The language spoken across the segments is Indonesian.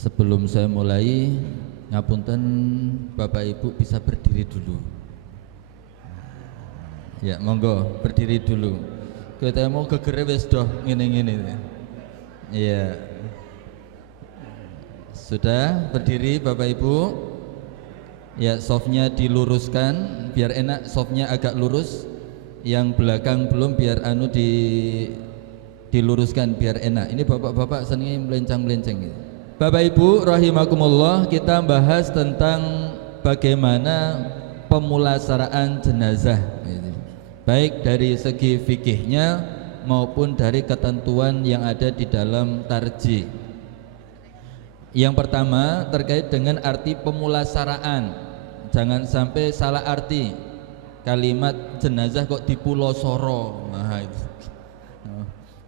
Sebelum saya mulai, ngapunten Bapak Ibu bisa berdiri dulu. Ya, monggo berdiri dulu. Kita mau gegere wis doh ngene-ngene. Iya. Sudah berdiri Bapak Ibu? Ya, softnya diluruskan biar enak, softnya agak lurus. Yang belakang belum, biar diluruskan biar enak. Ini bapak-bapak seni melencang-melenceng gitu. Bapak Ibu rahimakumullah, kita bahas tentang bagaimana pemulasaraan jenazah, baik dari segi fikihnya maupun dari ketentuan yang ada di dalam tarjih. Yang pertama terkait dengan arti pemulasaraan. Jangan sampai salah arti kalimat jenazah kok dipulosoro. Nah, itu.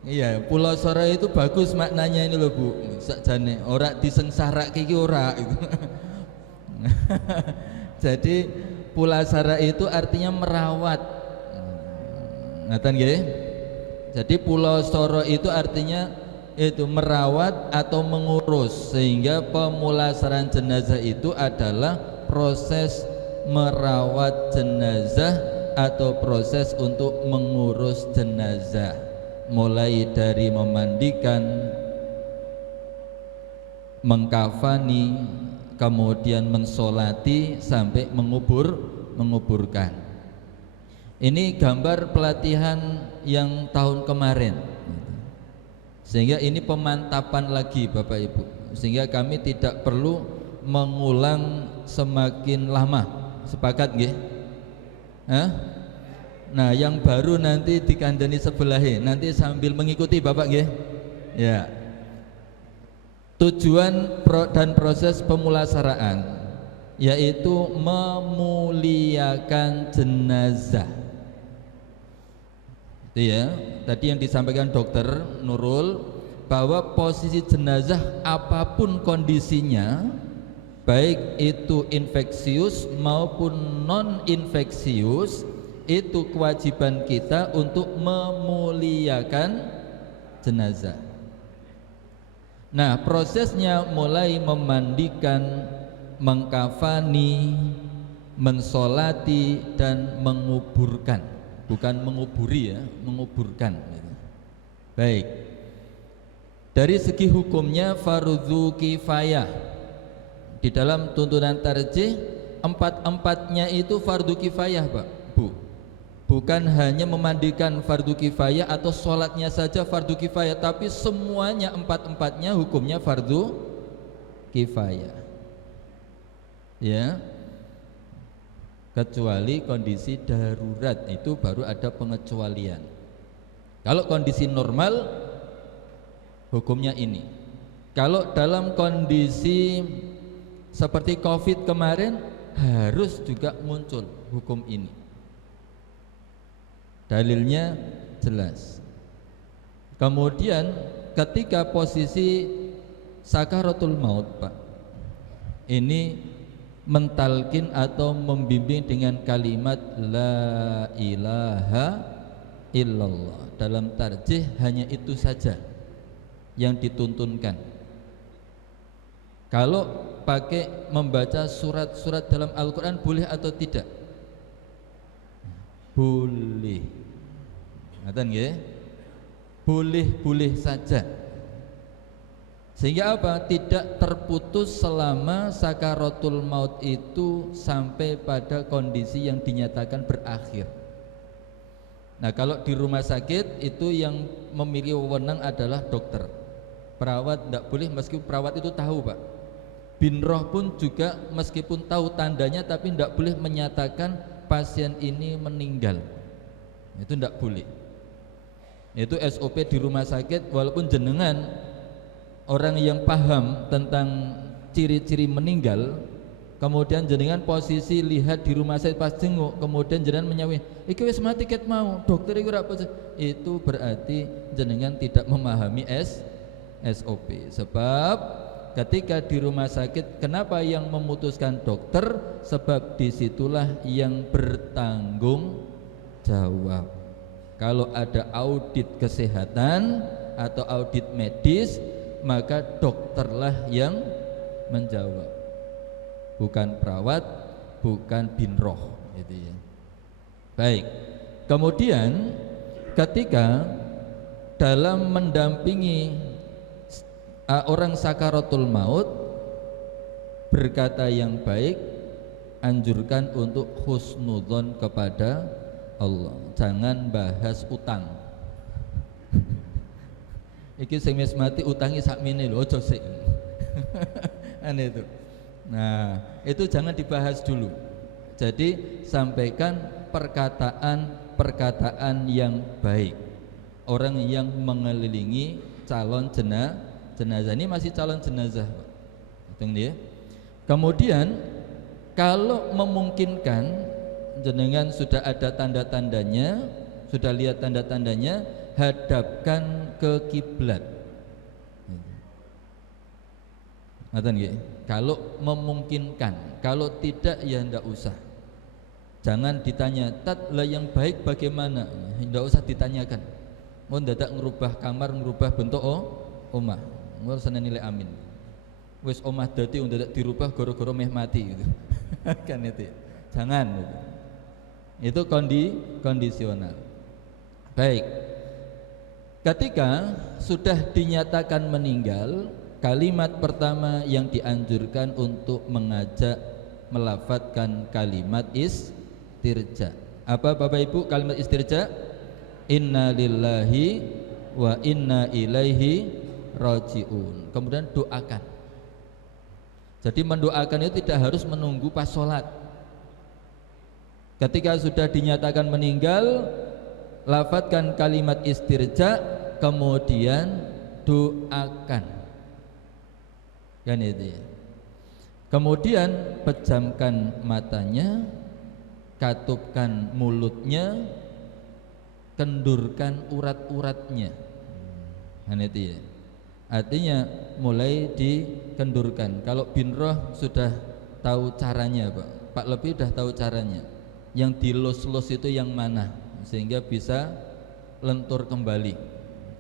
Iya, pulau soro itu bagus maknanya ini loh Bu. Sakjane ora disengsara kiki ora itu. Jadi pulasara itu artinya merawat. Ngaten nggih? Jadi pulau soro itu artinya itu merawat atau mengurus, sehingga pemulasaran jenazah itu adalah proses merawat jenazah atau proses untuk mengurus jenazah. Mulai dari memandikan, mengkafani, kemudian mensolati sampai menguburkan. Ini gambar pelatihan yang tahun kemarin, sehingga ini pemantapan lagi Bapak Ibu, sehingga kami tidak perlu mengulang semakin lama. Sepakat nggih? Nah, yang baru nanti dikandani sebelahe, nanti sambil mengikuti Bapak nggih. Ya. Tujuan dan proses pemulasaraan yaitu memuliakan jenazah. Itu ya, tadi yang disampaikan Dokter Nurul, bahwa posisi jenazah apapun kondisinya, baik itu infeksius maupun non infeksius, itu kewajiban kita untuk memuliakan jenazah. Nah, prosesnya mulai memandikan, mengkafani, mensolati, dan menguburkan. Bukan menguburi ya, menguburkan. Baik. Dari segi hukumnya fardhu kifayah. Di dalam tuntunan tarjih, empat-empatnya itu fardhu kifayah Pak, Bu. Bukan hanya memandikan fardu kifayah atau sholatnya saja fardu kifayah, tapi semuanya empat-empatnya hukumnya fardu kifayah. Ya, kecuali kondisi darurat, itu baru ada pengecualian. Kalau kondisi normal hukumnya ini. Kalau dalam kondisi seperti COVID kemarin harus juga muncul hukum ini. Dalilnya jelas. Kemudian ketika posisi sakaratul maut Pak, ini mentalkin atau membimbing dengan kalimat la ilaha illallah. Dalam tarjih hanya itu saja yang dituntunkan. Kalau pakai membaca surat-surat dalam Al-Quran boleh atau tidak? Boleh. Ngaten nggih? Boleh-boleh saja. Sehingga apa? Tidak terputus selama sakaratul maut itu sampai pada kondisi yang dinyatakan berakhir. Nah, kalau di rumah sakit itu yang memiliki wewenang adalah dokter. Perawat tidak boleh, meskipun perawat itu tahu Pak. Binroh pun juga meskipun tahu tandanya tapi tidak boleh menyatakan pasien ini meninggal. Itu tidak boleh. Itu SOP di rumah sakit. Walaupun jenengan orang yang paham tentang ciri-ciri meninggal, kemudian jenengan posisi lihat di rumah sakit pas jenguk, kemudian jenengan menyawi, iki wis mati ket mau, dokter iku apa? Itu berarti jenengan tidak memahami SOP. Sebab ketika di rumah sakit, kenapa yang memutuskan dokter? Sebab disitulah yang bertanggung jawab. Kalau ada audit kesehatan atau audit medis, maka dokterlah yang menjawab, bukan perawat, bukan binroh, gitu ya. Baik. Kemudian ketika dalam mendampingi orang sakaratul maut, berkata yang baik, anjurkan untuk husnudzon kepada Allah. Jangan bahas utang. Iki sing wis mati utangi sakmene lho, aja sik. Aneh itu. Nah, itu jangan dibahas dulu. Jadi sampaikan perkataan yang baik. Orang yang mengelilingi calon jenazah ini masih calon jenazah, Pak. Hitung dia. Kemudian kalau memungkinkan, jenengan sudah ada tanda-tandanya, sudah lihat tanda-tandanya, hadapkan ke kiblat. Ngaten nggih? Kalau memungkinkan, kalau tidak ya ndak usah. Jangan ditanya, "Tat, lah yang baik bagaimana?" Ndak usah ditanyakan. Mau dadak ngerubah kamar, ngerubah bentuk omah. Mau sana nilai amin. Wis omah dadi dadak dirubah gara-gara meh mati gitu. Kan itu. Jangan gitu. Itu kondisional. Baik. Ketika sudah dinyatakan meninggal, kalimat pertama yang dianjurkan untuk mengajak melafadzkan kalimat istirja. Apa Bapak Ibu kalimat istirja? Inna lillahi wa inna ilaihi raji'un. Kemudian doakan. Jadi mendoakan itu tidak harus menunggu pas sholat. Ketika sudah dinyatakan meninggal, lafadzkan kalimat istirja, kemudian doakan. Kan itu ya. Kemudian pejamkan matanya, katupkan mulutnya, kendurkan urat-uratnya. Kan itu ya. Artinya mulai dikendurkan. Kalau binroh sudah tahu caranya, Pak Lebih sudah tahu caranya. Yang dilus-lus itu yang mana, sehingga bisa lentur kembali.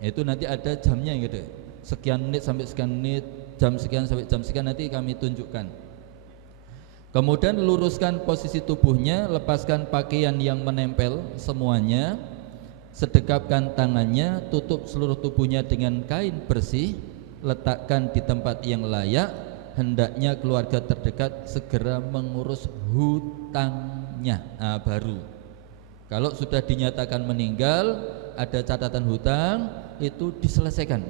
Itu nanti ada jamnya gitu. Sekian menit sampai sekian menit, jam sekian sampai jam sekian nanti kami tunjukkan. Kemudian luruskan posisi tubuhnya, lepaskan pakaian yang menempel semuanya, sedekapkan tangannya, tutup seluruh tubuhnya dengan kain bersih, letakkan di tempat yang layak. Hendaknya keluarga terdekat segera mengurus hutangnya. Nah, baru kalau sudah dinyatakan meninggal, ada catatan hutang, itu diselesaikan.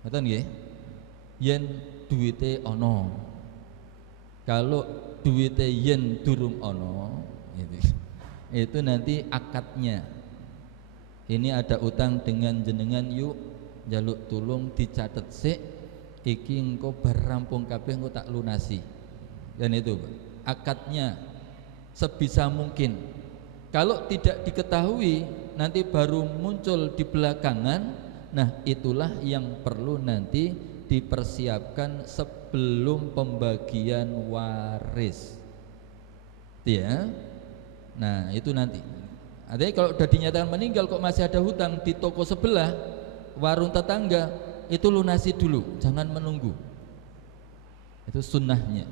Betul nggih? Yen duwite ono, kalau duwite yen durung ono, itu nanti akadnya. Ini ada utang dengan jenengan, yuk jaluk tulung dicatet sik, iki engko bar rampung kabeh engko tak lunasi. Dan itu akadnya sebisa mungkin. Kalau tidak diketahui, nanti baru muncul di belakangan. Nah, itulah yang perlu nanti dipersiapkan sebelum pembagian waris. Ya. Nah, itu nanti. Artinya kalau sudah dinyatakan meninggal kok masih ada hutang di toko sebelah, warung tetangga, itu lunasi dulu, jangan menunggu. Itu sunnahnya.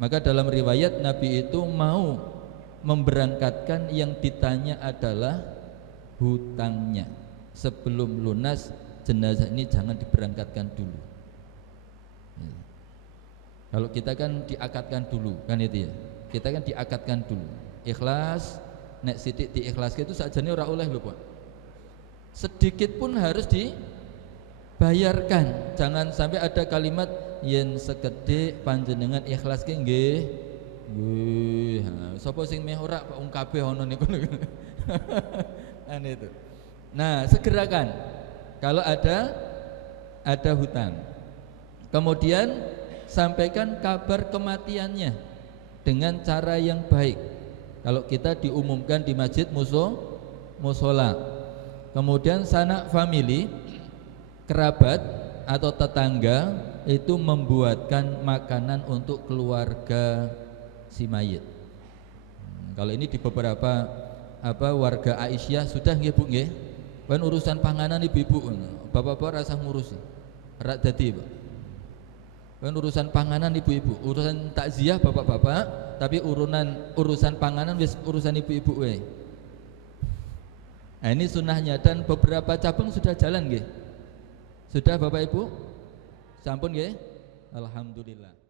Maka dalam riwayat Nabi itu mau memberangkatkan yang ditanya adalah hutangnya. Sebelum lunas jenazah ini jangan diberangkatkan dulu. Kalau kita kan diakadkan dulu, kan itu ya. Kita kan diakadkan dulu. Ikhlas, nek sidik diikhlaskan itu sajane ora oleh lho, Pak. Sedikit pun harus dibayarkan. Jangan sampai ada kalimat yen segede panjenengan ikhlaske nggih. Nggih. Sapa sing meh ora wong kabeh ana niku. Ane itu. Nah, segerakan kalau ada hutang. Kemudian sampaikan kabar kematiannya dengan cara yang baik. Kalau kita diumumkan di masjid musola, kemudian sanak famili, kerabat atau tetangga itu membuatkan makanan untuk keluarga si mayit. Kalau ini di beberapa warga Aisyah sudah nggih Bu nggih. Kan urusan panganan ibu-ibu, bapak-bapak rasa ngurusi. Rak dadi, Pak. Kan urusan panganan ibu-ibu, urusan takziah bapak-bapak, tapi urusan panganan wis urusan ibu-ibu we. Nah, ini sunnahnya dan beberapa cabang sudah jalan nggih. Sudah Bapak Ibu? Sampun nggih? Alhamdulillah.